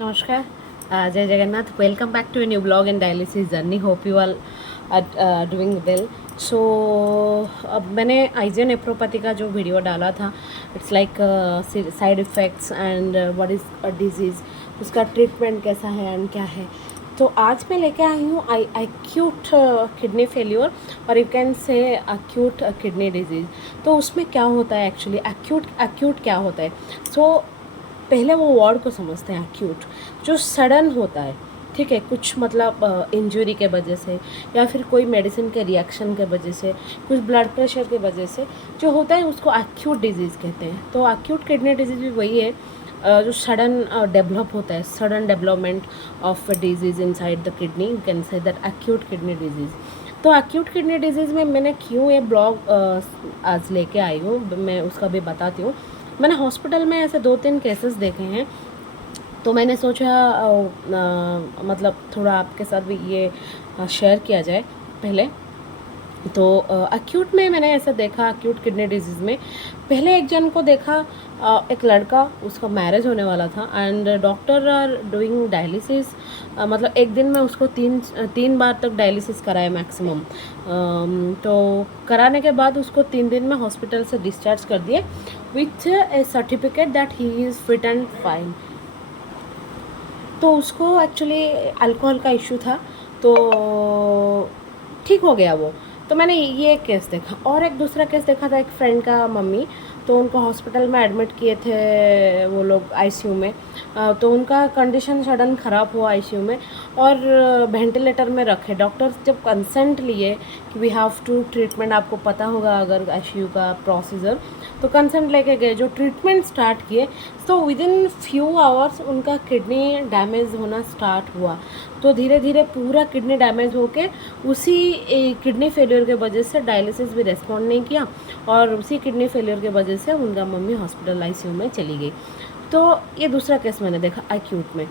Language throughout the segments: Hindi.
Namaskar, Jai Jagannath. Welcome back to a new vlog and dialysis journey. Hope you all are doing well. So अब मैंने आइजियो नेफ्रोपैथी का जो वीडियो डाला था, it's like side effects and what is a disease, उसका ट्रीटमेंट कैसा है एंड क्या है। तो आज मैं लेके आई हूँ एक्यूट किडनी फेल्योर और you can say acute kidney disease. तो उसमें क्या होता है एक्चुअली, एक्यूट क्या होता है। सो पहले वो वर्ड को समझते हैं। एक्यूट जो सडन होता है, ठीक है, कुछ मतलब इंजरी के वजह से या फिर कोई मेडिसिन के रिएक्शन के वजह से, कुछ ब्लड प्रेशर के वजह से जो होता है उसको एक्यूट डिजीज़ कहते हैं। तो एक्यूट किडनी डिजीज़ भी वही है, जो सडन डेवलप होता है, sudden development of disease inside the kidney, you can say that acute kidney disease. तो एक्यूट किडनी डिजीज़ में मैंने क्यों ये ब्लॉग आज लेके आई हूँ, मैं उसका भी बताती हूँ। मैंने हॉस्पिटल में ऐसे 2-3 केसेस देखे हैं, तो मैंने सोचा मतलब थोड़ा आपके साथ भी ये शेयर किया जाए पहले। तो एक्यूट में मैंने ऐसा देखा, एक्यूट किडनी डिजीज़ में पहले एक जन को देखा, एक लड़का, उसका मैरिज होने वाला था and doctor R doing dialysis. मतलब एक दिन में उसको तीन बार तक डायलिसिस कराया मैक्सिमम। तो कराने के बाद उसको 3 दिन में हॉस्पिटल से डिस्चार्ज कर दिए with A certificate that he is fit and fine. तो उसको एक्चुअली अल्कोहल का इशू था, तो ठीक हो गया वो। तो मैंने ये केस देखा और एक दूसरा केस देखा था, एक फ्रेंड का मम्मी, तो उनको हॉस्पिटल में एडमिट किए थे वो लोग आईसीयू में। तो उनका कंडीशन सडन ख़राब हुआ आईसीयू में और वेंटिलेटर में रखे। डॉक्टर्स जब कंसेंट लिए कि वी हैव टू ट्रीटमेंट, आपको पता होगा अगर आईसीयू का प्रोसीजर, तो कंसेंट लेके गए, जो ट्रीटमेंट स्टार्ट किए, तो विद इन फ्यू आवर्स उनका किडनी डैमेज होना स्टार्ट हुआ। तो धीरे धीरे पूरा किडनी डैमेज होके उसी किडनी फेलियर के वजह से डायलिसिस भी रेस्पॉन्ड नहीं किया और उसी किडनी फेलियर के वजह से उनका मम्मी हॉस्पिटल आईसीयू में चली गई। तो ये दूसरा केस मैंने देखा एक्यूट में।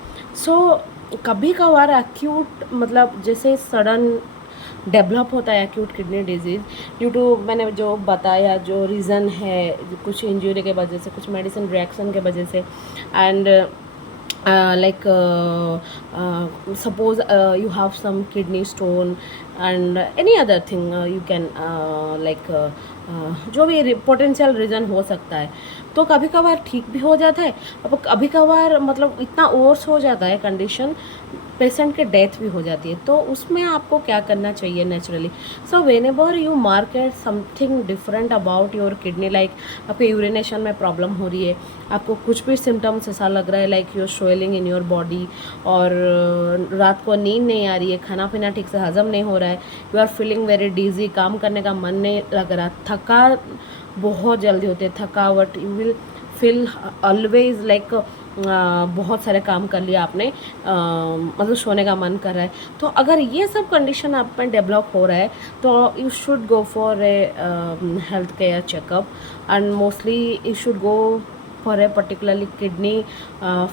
सो कभी कभार एक्यूट मतलब जैसे सडन डेवलप होता है acute kidney disease due to, मैंने जो बताया जो रीज़न है, कुछ इंजरी के वजह से, कुछ मेडिसिन रिएक्शन के वजह से and like suppose you have some kidney stone and any other thing, you can जो भी पोटेंशियल रीज़न हो सकता है, तो कभी कभार ठीक भी हो जाता है। अब कभी कभार मतलब इतना ओवर्स हो जाता है कंडीशन, पेशेंट की डेथ भी हो जाती है। तो उसमें आपको क्या करना चाहिए naturally. So when ever you market something different about your kidney, like आपके यूरिनेशन में प्रॉब्लम हो रही है, आपको कुछ भी सिम्टम्स ऐसा लग रहा है like your swelling in your body, और रात को नींद नहीं आ रही है, खाना पीना ठीक से हजम नहीं हो रहा है, यू आर फीलिंग वेरी डिजी, काम करने का मन नहीं लग रहा, थका बहुत जल्दी होती है, थकावट, you will feel always like बहुत सारे काम कर लिया आपने, मतलब सोने का मन कर रहा है। तो अगर ये सब कंडीशन आप में डेवलप हो रहा है तो you should go for a health care checkup and mostly you should go for a particularly kidney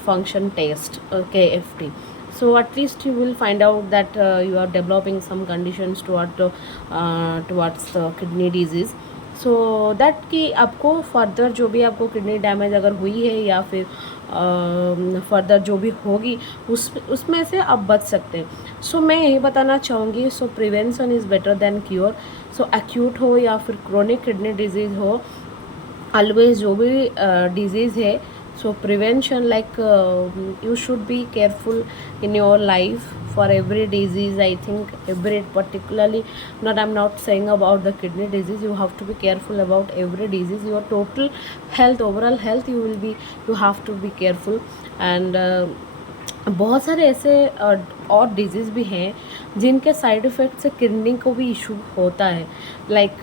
function test, KFT. So at least you will find out that you are developing some conditions towards the kidney disease. So that कि आपको फर्दर जो भी आपको किडनी डैमेज अगर हुई है या फिर फर्दर जो भी होगी उसमें से आप बच सकते हैं। सो मैं यही बताना चाहूँगी, सो prevention is better than cure. So acute हो या फिर क्रोनिक किडनी डिजीज़ हो, ऑलवेज जो भी डिजीज़ है, so prevention, like you should be careful in your life for every disease. I think every particularly, not, I'm not saying about the kidney disease, you have to be careful about every disease, your total health, overall health, you have to be careful. And बहुत सारे ऐसे और डिजीज़ भी हैं जिनके साइड इफ़ेक्ट से किडनी को भी इशू होता है, लाइक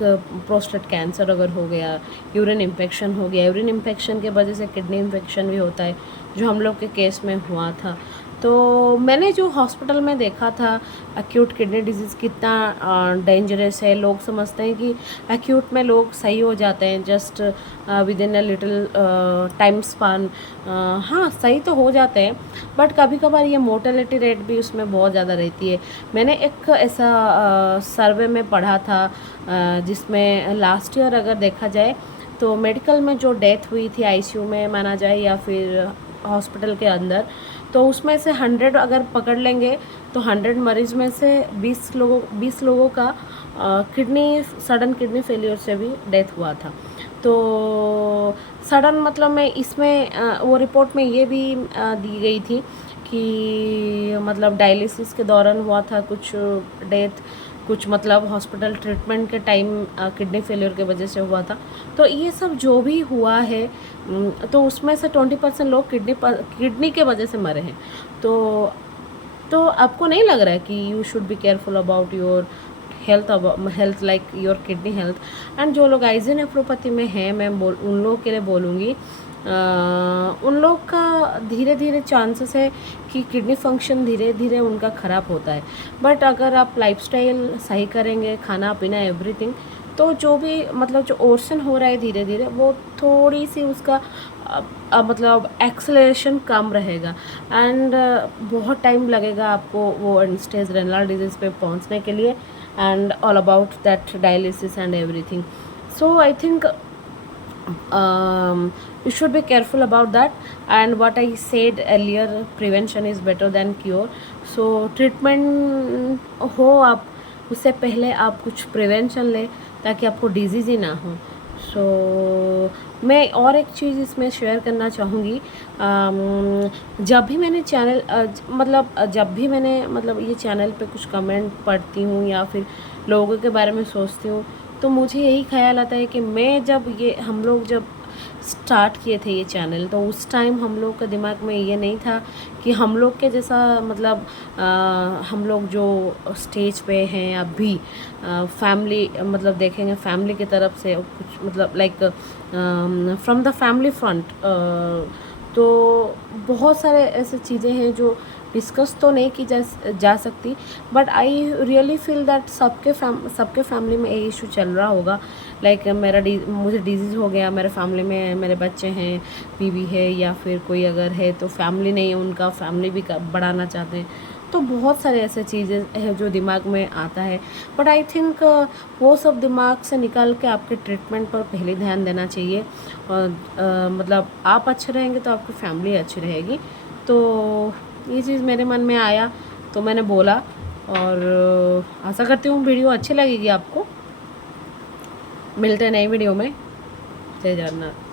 प्रोस्टेट कैंसर अगर हो गया, यूरिन इन्फेक्शन हो गया, यूरिन इन्फेक्शन के वजह से किडनी इन्फेक्शन भी होता है, जो हम लोग के केस में हुआ था। तो मैंने जो हॉस्पिटल में देखा था एक्यूट किडनी डिजीज़ कितना डेंजरस है, लोग समझते हैं कि एक्यूट में लोग सही हो जाते हैं just with in a little time span. हाँ, सही तो हो जाते हैं, बट कभी कभार ये मोर्टेलिटी रेट भी उसमें बहुत ज़्यादा रहती है। मैंने एक ऐसा सर्वे में पढ़ा था जिसमें लास्ट ईयर अगर देखा जाए तो मेडिकल में जो डेथ हुई थी आईसीयू में माना जाए या फिर हॉस्पिटल के अंदर, तो उसमें से 100 अगर पकड़ लेंगे तो 100 मरीज में से 20 लोगों का सडन किडनी फेलियर से भी डेथ हुआ था। तो सडन मतलब मैं इसमें वो रिपोर्ट में ये भी दी गई थी कि मतलब डायलिसिस के दौरान हुआ था कुछ डेथ, कुछ मतलब हॉस्पिटल ट्रीटमेंट के टाइम किडनी फेलियर की वजह से हुआ था। तो ये सब जो भी हुआ है तो उसमें से 20% लोग किडनी के वजह से मरे हैं। तो आपको नहीं लग रहा है कि you should be careful about your health like your kidney health. And जो लोग आइजन नेफ्रोपैथी में हैं, मैं उन लोगों के लिए बोलूँगी, उन लोग का धीरे धीरे चांसेस है कि किडनी फंक्शन धीरे धीरे उनका ख़राब होता है। बट अगर आप लाइफस्टाइल सही करेंगे, खाना पीना एवरीथिंग, तो जो भी मतलब जो ओर्सन हो रहा है धीरे धीरे वो थोड़ी सी उसका मतलब एक्सेलरेशन कम रहेगा। एंड बहुत टाइम लगेगा आपको वो एंड स्टेज रेनल डिजीज़ पे पहुंचने के लिए, and all about that dialysis and everything. So I think you should be careful about that. And what I said earlier, prevention is better than cure. So treatment हो आप उससे पहले आप कुछ प्रिवेंशन लें ताकि आपको डिजीज़ ही ना हो। सो मैं और एक चीज़ इसमें शेयर करना चाहूँगी। जब भी मैंने ये चैनल पे कुछ कमेंट पढ़ती हूँ या फिर लोगों के बारे में सोचती हूँ, तो मुझे यही ख्याल आता है कि हम लोग जब स्टार्ट किए थे ये चैनल, तो उस टाइम हम लोग का दिमाग में ये नहीं था कि हम लोग के जैसा मतलब हम लोग जो स्टेज पे हैं अभी फैमिली मतलब देखेंगे फैमिली की तरफ से कुछ मतलब like from the family front, तो बहुत सारे ऐसे चीज़ें हैं जो डिस्कस तो नहीं की जा सकती। But I really feel that सबके फैमिली में ये इशू चल रहा होगा। लाइक मुझे डिजीज़ हो गया, मेरे फैमिली में मेरे बच्चे हैं, बीवी है, या फिर कोई अगर है तो फैमिली नहीं है उनका, फैमिली भी बढ़ाना चाहते हैं। तो बहुत सारे ऐसे चीज़ें हैं जो दिमाग में आता है। बट आई थिंक वो सब दिमाग से निकाल के आपके ट्रीटमेंट पर पहले ध्यान देना चाहिए। और मतलब आप अच्छे रहेंगे तो आपकी फैमिली अच्छी रहेगी। तो ये चीज़ मेरे मन में आया तो मैंने बोला, और आशा करती हूँ वीडियो अच्छी लगेगी आपको। मिलते हैं नई वीडियो में। जय जगन्नाथ।